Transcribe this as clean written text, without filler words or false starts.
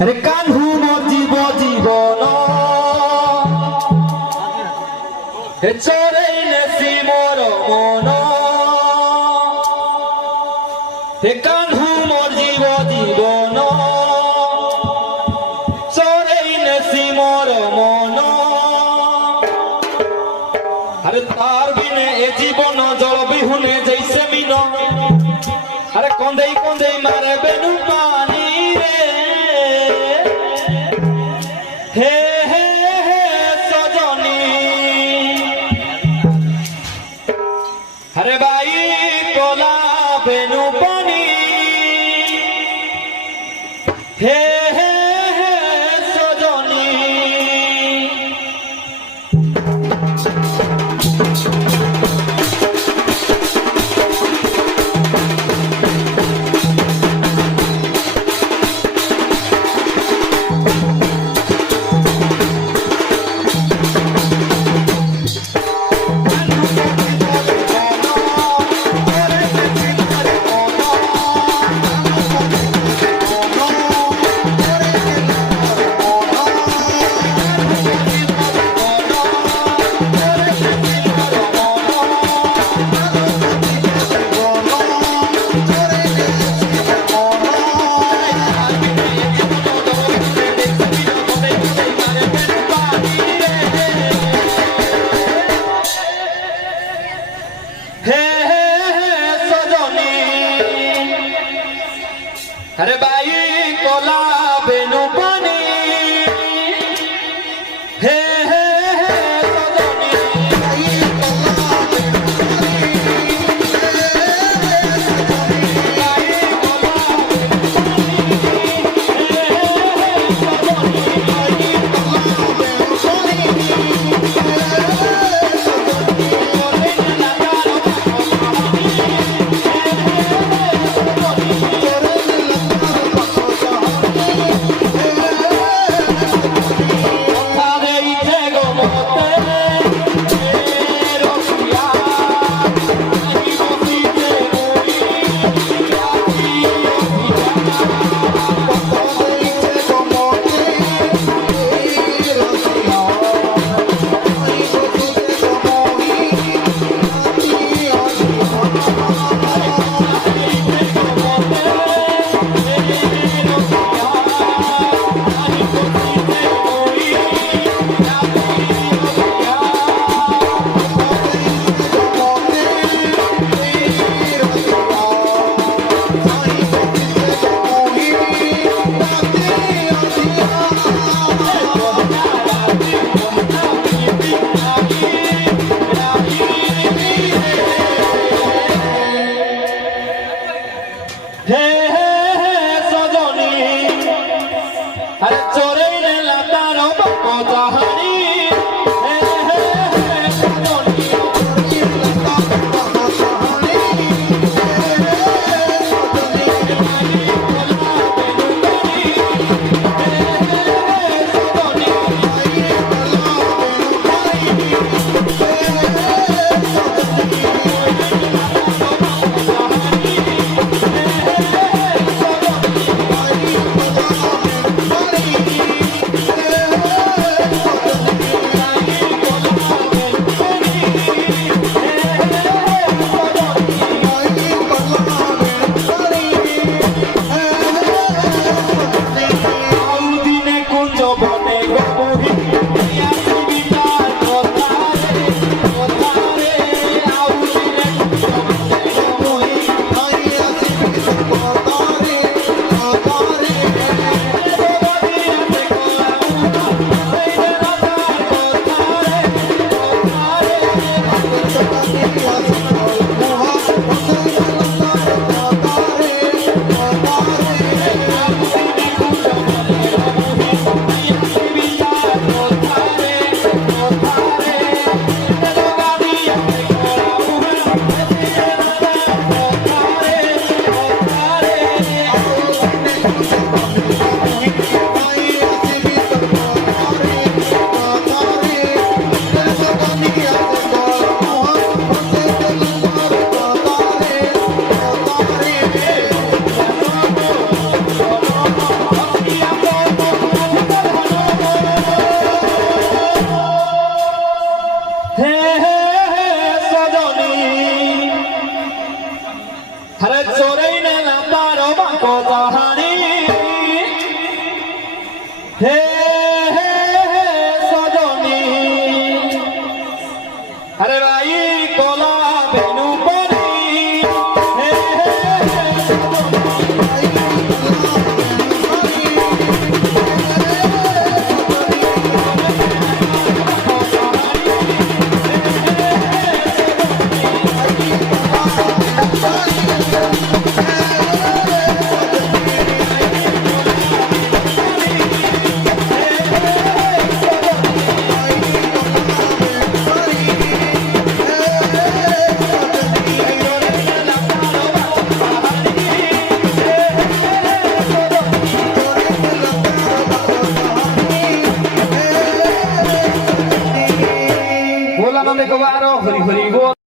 रे कान्हू मोर जीव जीवन हे चोरई नेसी मोर मन हे कान्हू मोर जीव जीवन चोरई नेसी मोर मन अरे तार बिने ए जीवन जल बिहुने जैसे मीन अरे कंदे कंदे मारे बेनु पानी रे हे सजनी अरे बाई कोला बेनु पानी हे सजनी अरे बाई कोला बेनु पानी हे सजनी बाई कोला बेनु अरे चोरे ने लातारो बको जहानी एक बार हरि हरि बोल।